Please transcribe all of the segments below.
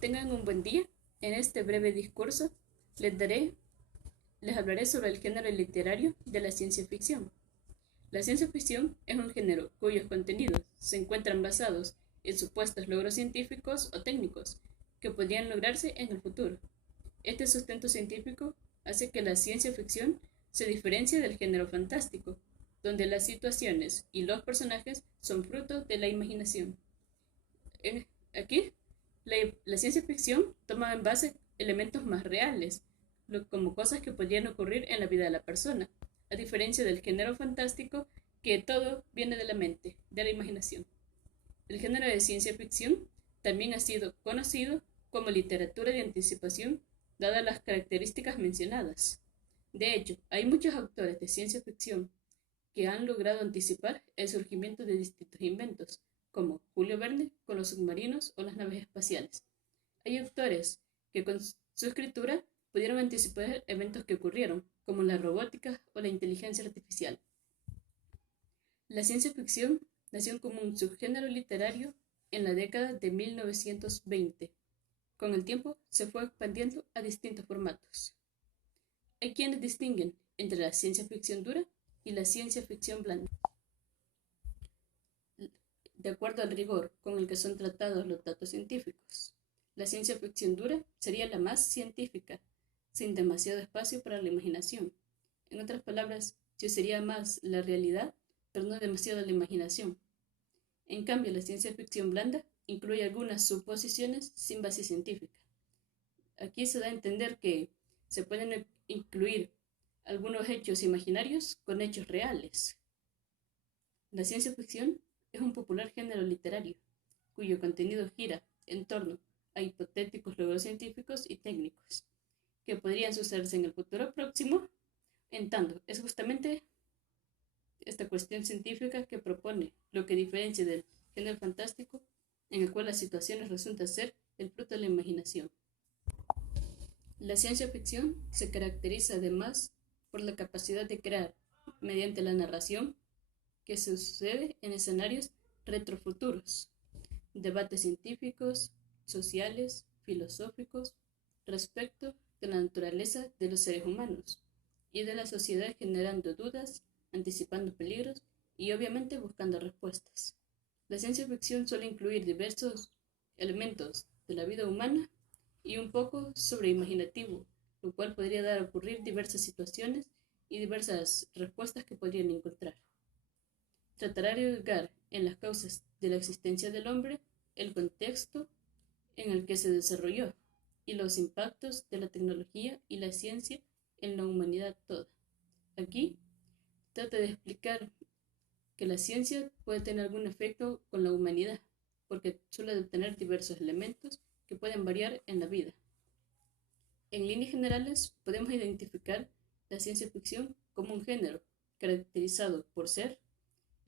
Tengan un buen día. En este breve discurso les hablaré sobre el género literario de la ciencia ficción. La ciencia ficción es un género cuyos contenidos se encuentran basados en supuestos logros científicos o técnicos que podrían lograrse en el futuro. Este sustento científico hace que la ciencia ficción se diferencie del género fantástico, donde las situaciones y los personajes son fruto de la imaginación. Aquí, la ciencia ficción toma en base elementos más reales, como cosas que podrían ocurrir en la vida de la persona, a diferencia del género fantástico, que todo viene de la mente, de la imaginación. El género de ciencia ficción también ha sido conocido como literatura de anticipación, dadas las características mencionadas. De hecho, hay muchos autores de ciencia ficción que han logrado anticipar el surgimiento de distintos inventos, como Julio Verne con los submarinos o las naves espaciales. Hay autores que con su escritura pudieron anticipar eventos que ocurrieron, como la robótica o la inteligencia artificial. La ciencia ficción nació como un subgénero literario en la década de 1920. Con el tiempo se fue expandiendo a distintos formatos. Hay quienes distinguen entre la ciencia ficción dura y la ciencia ficción blanda, de acuerdo al rigor con el que son tratados los datos científicos. La ciencia ficción dura sería la más científica, sin demasiado espacio para la imaginación. En otras palabras, sí sería más la realidad, pero no demasiado la imaginación. En cambio, la ciencia ficción blanda incluye algunas suposiciones sin base científica. Aquí se da a entender que se pueden incluir algunos hechos imaginarios con hechos reales. La ciencia ficción es un popular género literario, cuyo contenido gira en torno a hipotéticos logros científicos y técnicos, que podrían sucederse en el futuro próximo. En tanto, es justamente esta cuestión científica que propone lo que diferencia del género fantástico, en el cual las situaciones resultan ser el fruto de la imaginación. La ciencia ficción se caracteriza además por la capacidad de crear, mediante la narración, que sucede en escenarios retrofuturos, debates científicos, sociales, filosóficos, respecto de la naturaleza de los seres humanos y de la sociedad, generando dudas, anticipando peligros y obviamente buscando respuestas. La ciencia ficción suele incluir diversos elementos de la vida humana y un poco sobreimaginativo, lo cual podría dar a ocurrir diversas situaciones y diversas respuestas que podrían encontrar. Tratará de hurgar en las causas de la existencia del hombre, el contexto en el que se desarrolló y los impactos de la tecnología y la ciencia en la humanidad toda. Aquí trata de explicar que la ciencia puede tener algún efecto con la humanidad, porque suele tener diversos elementos que pueden variar en la vida. En líneas generales, podemos identificar la ciencia ficción como un género caracterizado por ser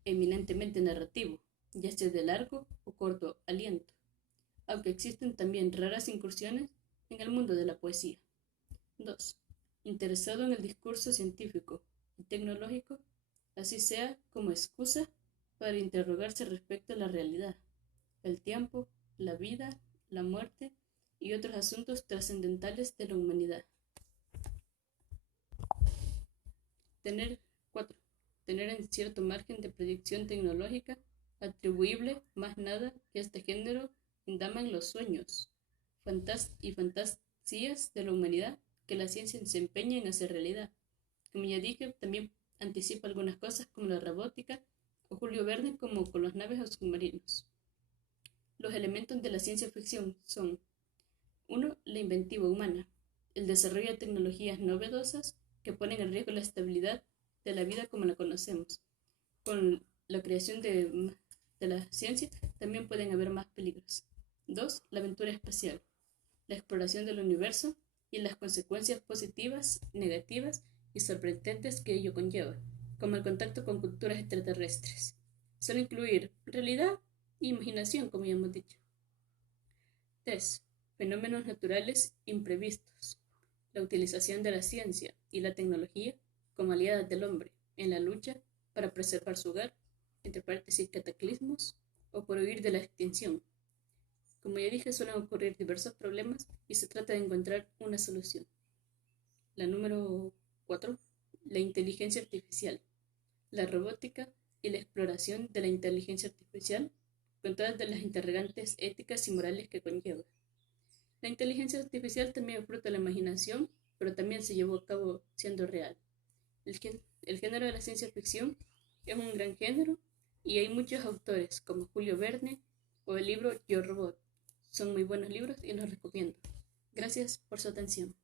eminentemente narrativo, ya sea de largo o corto aliento, aunque existen también raras incursiones en el mundo de la poesía. 2. Interesado en el discurso científico y tecnológico, así sea como excusa para interrogarse respecto a la realidad, el tiempo, la vida, la muerte y otros asuntos trascendentales de la humanidad. Tener 4. Tener en cierto margen de predicción tecnológica atribuible más nada que a este género indaman los sueños y fantasías de la humanidad que la ciencia se empeña en hacer realidad. Como ya dije, también anticipa algunas cosas como la robótica o Julio Verne como con las naves o submarinos. Los elementos de la ciencia ficción son 1. La inventiva humana, el desarrollo de tecnologías novedosas que ponen en riesgo la estabilidad de la vida como la conocemos. Con la creación de la ciencia también pueden haber más peligros. 2. La aventura espacial, la exploración del universo y las consecuencias positivas, negativas y sorprendentes que ello conlleva, como el contacto con culturas extraterrestres. Suele incluir realidad e imaginación, como ya hemos dicho. 3. Fenómenos naturales imprevistos, la utilización de la ciencia y la tecnología como aliadas del hombre en la lucha para preservar su hogar, entre paréntesis cataclismos, o por huir de la extinción. Como ya dije, suelen ocurrir diversos problemas y se trata de encontrar una solución. La número 4, la inteligencia artificial, la robótica y la exploración de la inteligencia artificial, con todas de las interrogantes éticas y morales que conlleva. La inteligencia artificial también es fruto de la imaginación, pero también se llevó a cabo siendo real. El género de la ciencia ficción es un gran género y hay muchos autores como Julio Verne o el libro Yo Robot. Son muy buenos libros y los recomiendo. Gracias por su atención.